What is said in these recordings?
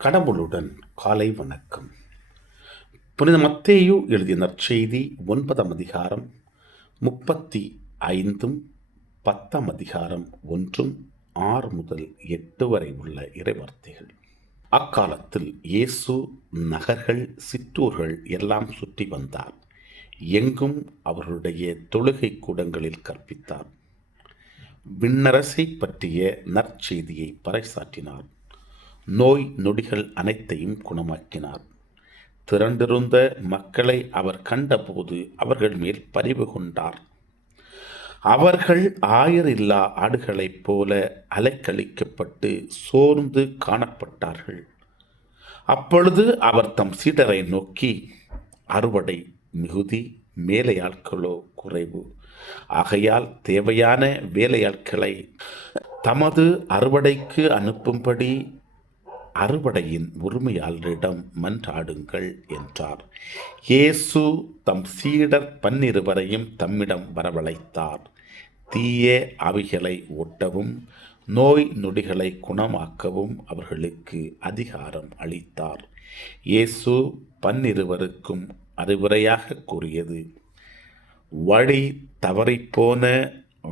கடவுளுடன் காலை வணக்கம். புனித மத்தேயு எழுதிய நற்செய்தி 9ஆம் அதிகாரம் 35 10ஆம் அதிகாரம் 1 6 முதல் 8 வரை உள்ள இறைவார்த்தைகள். அக்காலத்தில் இயேசு நகர்கள் சிற்றூர்கள் எல்லாம் சுற்றி வந்தார். எங்கும் அவர்களுடைய தொழுகை கூடங்களில் கற்பித்தார். விண்ணரசை பற்றிய நற்செய்தியை பறைசாற்றினார். நோய் நொடிகள் அனைத்தையும் குணமாக்கினார். திரண்டிருந்த மக்களை அவர் கண்டபோது அவர்கள் மேல் பரிவு கொண்டார். அவர்கள் ஆயரில்லா ஆடுகளைப் போல அலைக்கழிக்கப்பட்டு சோர்ந்து காணப்பட்டார்கள். அப்பொழுது அவர் தம் சீடரை நோக்கி, அறுவடை மிகுதி, வேலையாட்களோ குறைவு. ஆகையால் தேவையான வேலையாட்களை தமது அறுவடைக்கு அனுப்பும்படி அறுவடையின் உரிமையாளரிடம் மன்றாடுங்கள் என்றார். இயேசு தம் சீடர் 12 தம்மிடம் வரவழைத்தார். தீய ஆவிகளை ஓட்டவும் நோய் நொடிகளை குணமாக்கவும் அவர்களுக்கு அதிகாரம் அளித்தார். இயேசு 12 அறிவுரையாக கூறியது, வழி தவறிப்போன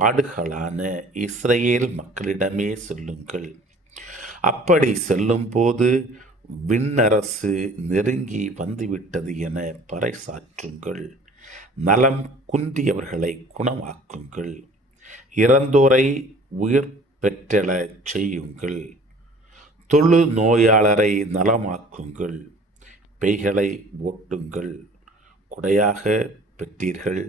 ஆடுகளான இஸ்ரவேல் மக்களிடமே சொல்லுங்கள். அப்படி செல்லும்போது விண்ணரசு நெருங்கி வந்துவிட்டது என பறைசாற்றுங்கள். நலம் குன்றியவர்களை குணமாக்குங்கள். இறந்தோரை உயிர் பெற்றெழச் செய்யுங்கள். தொழு நோயாளரை நலமாக்குங்கள். பேய்களை ஓட்டுங்கள். கொடையாக பெற்றீர்கள்,